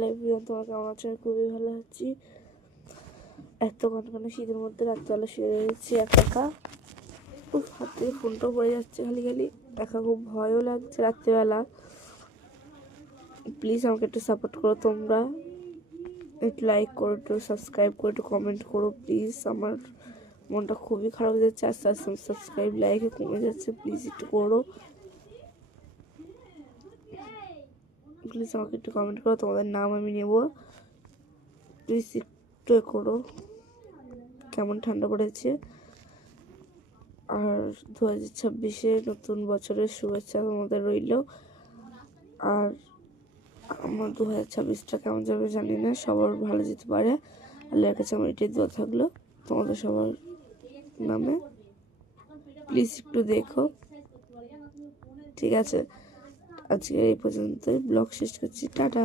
লাইভে তোমার কেমন আছো? খুবই ভালো আছি। এত কনকনে শীতের মধ্যে রাত্রিবেলা শুয়ে রয়েছি একা একা। হাত থেকে ফোনটাও পড়ে যাচ্ছে খালি খালি। একা খুব ভয়ও লাগছে রাত্রিবেলা। প্লিজ আমাকে একটু সাপোর্ট করো তোমরা, একটু লাইক করো, একটু সাবস্ক্রাইব করো, একটু কমেন্ট করো প্লিজ। আমার মনটা খুবই খারাপ হয়ে যাচ্ছে, আস্তে আস্তে সাবস্ক্রাইব লাইকে কমে যাচ্ছে। প্লিজ একটু করো, প্লিজ আমাকে একটু কমেন্ট করো, তোমাদের নাম আমি নেব। প্লিজ একটু করো। কেমন ঠান্ডা পড়েছে। আর 2026-এ নতুন বছরের শুভেচ্ছা তোমাদের রইল। আর আমার 2026টা কেমন যাবে জানি না, সবার ভালো যেতে পারে। আল্লাহর কাছে আমার এটাই দোয়া থাকলো তোমাদের সবার নামে। প্লিজ একটু দেখো, ঠিক আছে? আজকে এই পর্যন্তই ব্লগ শেষ করছি। টাটা।